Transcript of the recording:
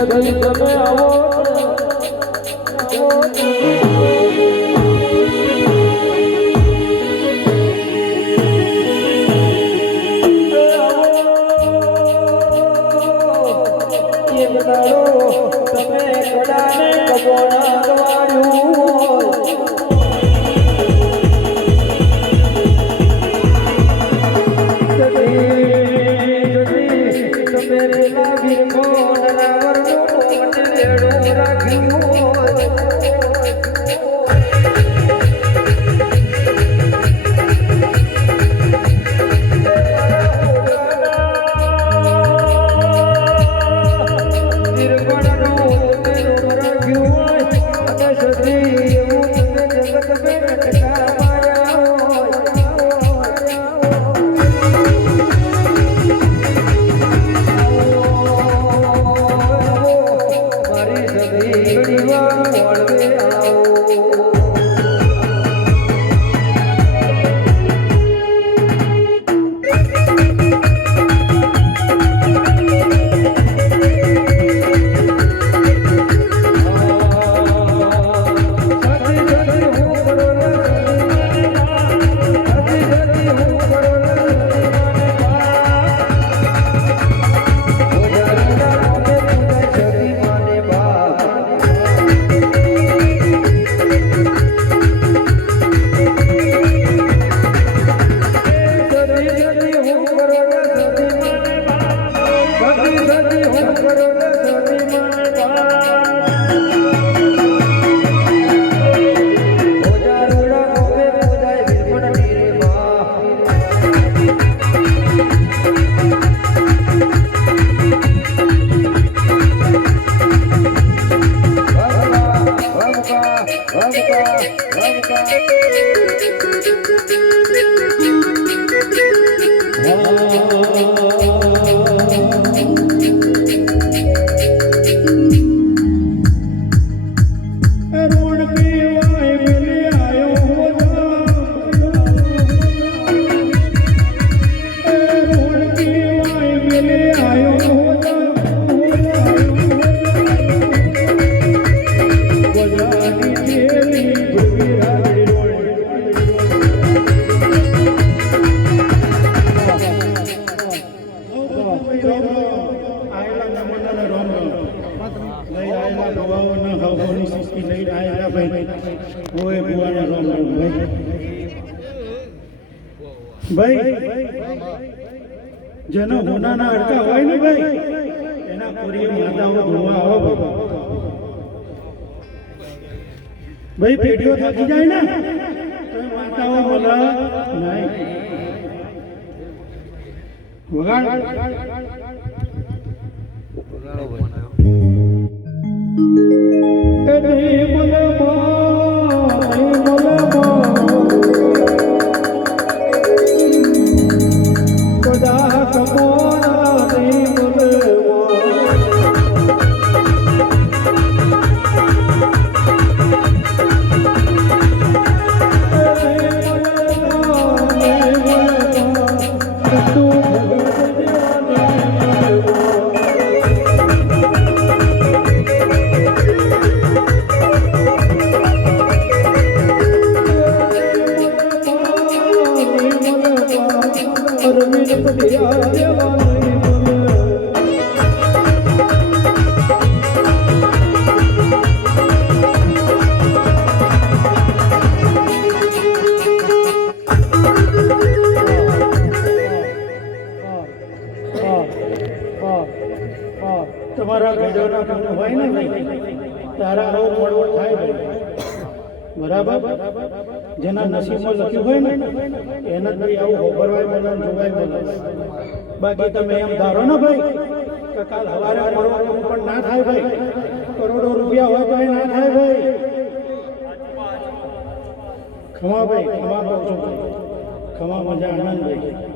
સદી તમે આવો તમે કડાને કબોણા દવાડ્યું તમે રેલા વીરમો નરાવરનું મંડળેડું રાખ્યું ભાઈ જેનો હોનાના અડકા હોય ને ભાઈ એના પૂરી માતાઓ ધોવા આવો ભાઈ પેઢીઓ થાકી જાય ને તો માતાઓ બોલા નહીં વગાડ તમારા ગઢોના કામ હોય ને તારા આવો મળવો થાય બરાબર જેના નસીબમાં લખ્યું હોય ને એના જ આવું હોબરવાય બોલે જોવાય બોલે બાકી તમે એમ ધારો ને ભાઈ કે કાલ સવારે મળવાનું પણ ના થાય ભાઈ કરોડો રૂપિયા હોય તો એ ના થાય ભાઈ ખમા ભાઈ ખમા કહું છું ખમા મજા આનંદ ભાઈ